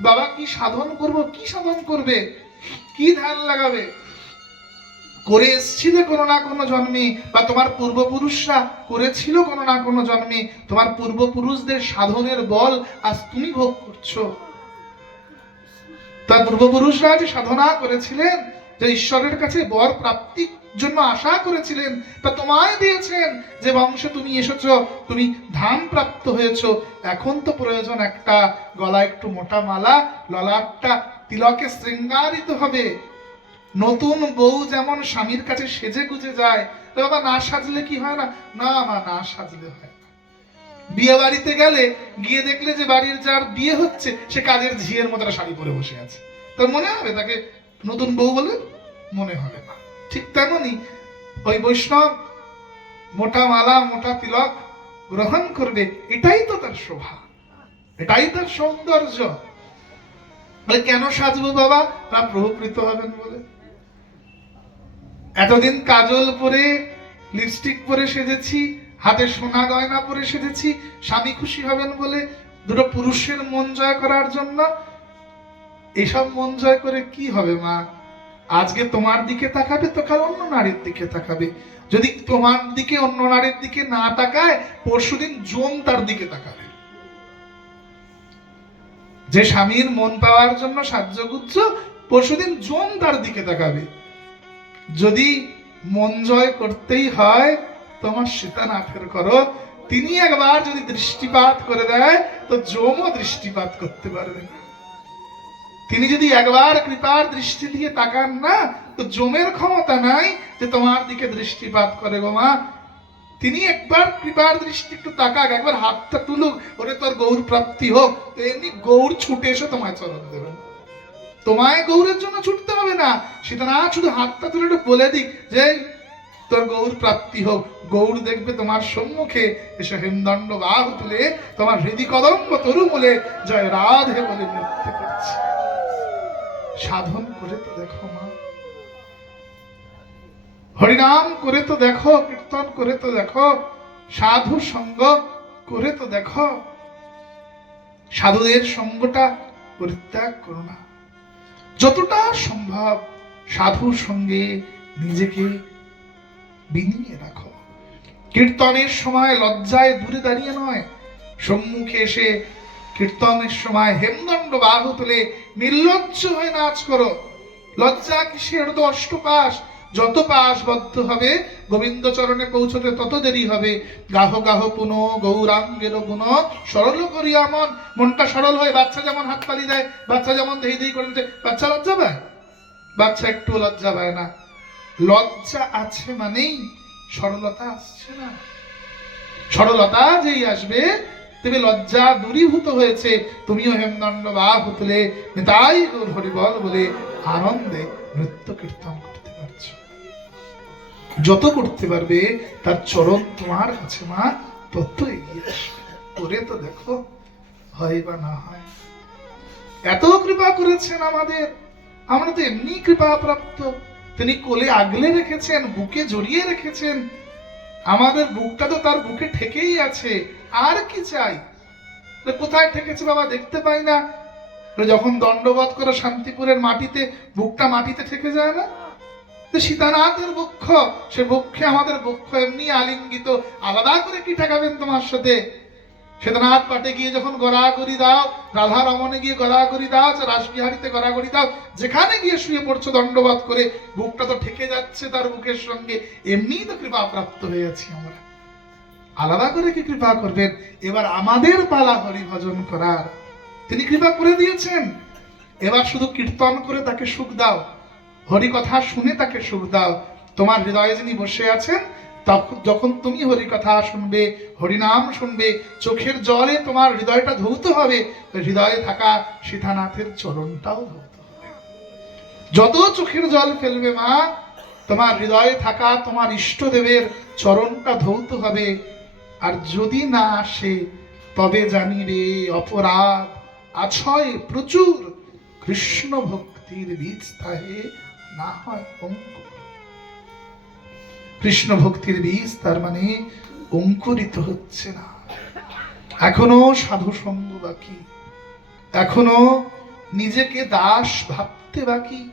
বাবা, কি সাধন করব? কি সাধন করবে? কি ধ্যান লাগাবে? করে এসছিলে কোনো না কোনো জন্মে, বা তোমার পূর্বপুরুষরা করেছিল কোনো না কোনো জন্মে, তোমার পূর্বপুরুষদের সাধনের বল আজ তুমি ভোগ করছ। তার পূর্বপুরুষরা যে সাধনা করেছিলেন, যে ঈশ্বরের কাছে বর প্রাপ্তির জন্য আশা করেছিলেন তা তোমায় দিয়েছেন যে বংশে তুমি এসেছ, তুমি ধাম প্রাপ্ত হয়েছো। এখন তো প্রয়োজন একটা গলা একটু মোটা মালা, ললাটটা তিলকে শৃঙ্গারিত হবে। নতুন বউ যেমন স্বামীর কাছে সেজে গুজে যায়, বাবা না সাজলে কি হয় না? না মা, না সাজলে হয় বিয়ে বাড়িতে গেলে গিয়ে দেখলে যে বাড়ির যার বিয়ে হচ্ছে, সে কাজের ঝিয়ের মতো শাড়ি পরে বসে আছে। তার মনে হবে তাকে নতুন বউ বলে? মনে হবে না। ঠিক তেমনি ওই বৈষ্ণব মোটা মালা, মোটা তিলক গ্রহণ করবে, এটাই তো তার শোভা। এটাই তার সৌন্দর্য। কেন সাজবো বাবা? না প্রভুকৃত হবেন বলে। এতদিন কাজল পরে লিপস্টিক পরে সেজেছি, হাতে সোনা গয়না পরে সেজেছি, স্বামী খুশি হবেন বলে দুটো পুরুষের মন জয় করার জন্য, এসব মন জয় করে কি হবে মা? আজকে তোমার দিকে তাকাবে তো কাল অন্য নারীর দিকে তাকাবে। যদি তোমার দিকে অন্য নারীর দিকে না তাকায়, পরশুদিন জম তার দিকে তাকাবে। যে স্বামীর মন পাওয়ার জন্য সাহায্যগুচ্ছ পরশুদিন জম তার দিকে তাকাবে। যদি মন জয় করতেই হয়, তোমার সীতানাথের করো। তিনি একবার যদি দৃষ্টিপাত করে দেয়, তো জমও দৃষ্টিপাত করতে পারবে না। তিনি যদি একবার কৃপার দৃষ্টি দিয়ে তাকান না, তো জমের ক্ষমতা নাই যে তোমার দিকে দৃষ্টিপাত করে গো মা। তিনি একবার কৃপার দৃষ্টি একটু তাকাক, একবার হাতটা তুলুক, ওরে তোর গৌর প্রাপ্তি হোক। তো এমনি গৌর ছুটে এসে তোমায় চরণ দেবেন। তোমায় গৌরের জন্য ছুটতে হবে না, সেটা না শুধু হাতটা তুলে একটু বলে দিক যে, তোর গৌর প্রাপ্তি হোক। গৌর দেখবে তোমার সম্মুখে এসে হেমদণ্ড বাহু তুলে, তোমার হৃদি কদম্ব তরু বলে জয় রাধে বলে নৃত্য করছে। সাধন করে তো দেখো মা। হরিনাম করে তো দেখো, কীর্তন করে তো দেখো, সাধু সঙ্গ করে তো দেখো। সাধুদের সঙ্গটা পরিত্যাগ করো না। যতটা সম্ভব সাধুর সঙ্গে নিজেকে বিনিয়ে রাখো। কীর্তনের সময় লজ্জায় দূরে দাঁড়িয়ে নয়, সম্মুখে এসে কীর্তনের সময় হেমদণ্ড বাহু তুলে নির্লজ্জ হয়ে নাচ করো। লজ্জা কিসের? তো অষ্টপাশ। যত পাশ বদ্ধ হবে গোবিন্দ চরণে পৌঁছতে তত দেরি হবে। গাহ গাহ পুন গৌরাঙ্গের গুণ, সরল করিয়া মন মনটা সরল হয়ে বাচ্চা যেমন হাত তালি দেয়, বাচ্চা যেমন দেই দেই করে বাচ্চা লজ্জা পায়? বাচ্চা একটু লজ্জা পায় না। লজ্জা আছে মানেই সরলতা আসছে না। সরলতা যেই আসবে তুমি লজ্জা দূরীভূত হয়েছে, তুমিও হেমদণ্ড বা হুতলে তাই হরিবল বলে আনন্দে নৃত্য কীর্তন করতে পারছ। যত করতে পারবে, তার চরণ তোমার কাছে মা তত এগিয়ে করে তো দেখো, হয় বা না হয়। এত কৃপা করেছেন আমাদের। আমরা তো এমনি কৃপা প্রাপ্ত। তিনি কোলে আগলে রেখেছেন, বুকে জড়িয়ে রেখেছেন। আমাদের বুকটা তো তার বুকে ঠেকেই আছে, আর কি চাই? কোথায় ঠেকেছে বাবা, দেখতে পাই না। যখন দণ্ডবধ করে শান্তিপুরের মাটিতে, বুকটা মাটিতে ঠেকে যায় না? সীতানাথের বক্ষ, সে বক্ষে আমাদের বক্ষ এমনি আলিঙ্গিত, আলাদা করে কি ঠেকাবেন তোমার সাথে? সীতানাথ পাটে গিয়ে যখন গড়াগড়ি দাও রাধা রমনে গিয়ে গড়াগড়ি দাও রাসবিহারিতে গড়াগড়ি দাও, যেখানে গিয়ে শুয়ে পড়ছো দণ্ডবাদ করে, বুকটা তো ঠেকে যাচ্ছে তার বুকের সঙ্গে। এমনিই তো কৃপা প্রাপ্ত হয়েছি আমরা। আলাদা করে কি কৃপা করবেন? এবার আমাদের পালা হরি ভজন করার। তিনি কৃপা করে দিয়েছেন। এবার শুধু কীর্তন করে তাকে সুখ দাও। হরি কথা শুনে তাকে সুখ দাও। তোমার হৃদয়ে যিনি বসে আছেন তখন যখন তুমি হরি কথা শুনবে, হরিনাম শুনবে, চোখের জলে তোমার হৃদয়টা ধৌত হবে হৃদয়ে থাকা সীতানাথের চরণটাও ধৌত হবে। যত চোখের জল ফেলবে মা, তোমার হৃদয়ে থাকা তোমার ইষ্টদেবের চরণটা ধৌত হবে। আর যদি না আসে, তবে জানি রে, অপরাধ আছয় প্রচুর কৃষ্ণ ভক্তির বীজ তাহে না হয় অঙ্কুর। কৃষ্ণ ভক্তির বীজ, তার মানে অঙ্কুরিত হচ্ছে না। এখনও সাধু সঙ্গ বাকি, এখনও নিজেকে দাস ভাবতে বাকি।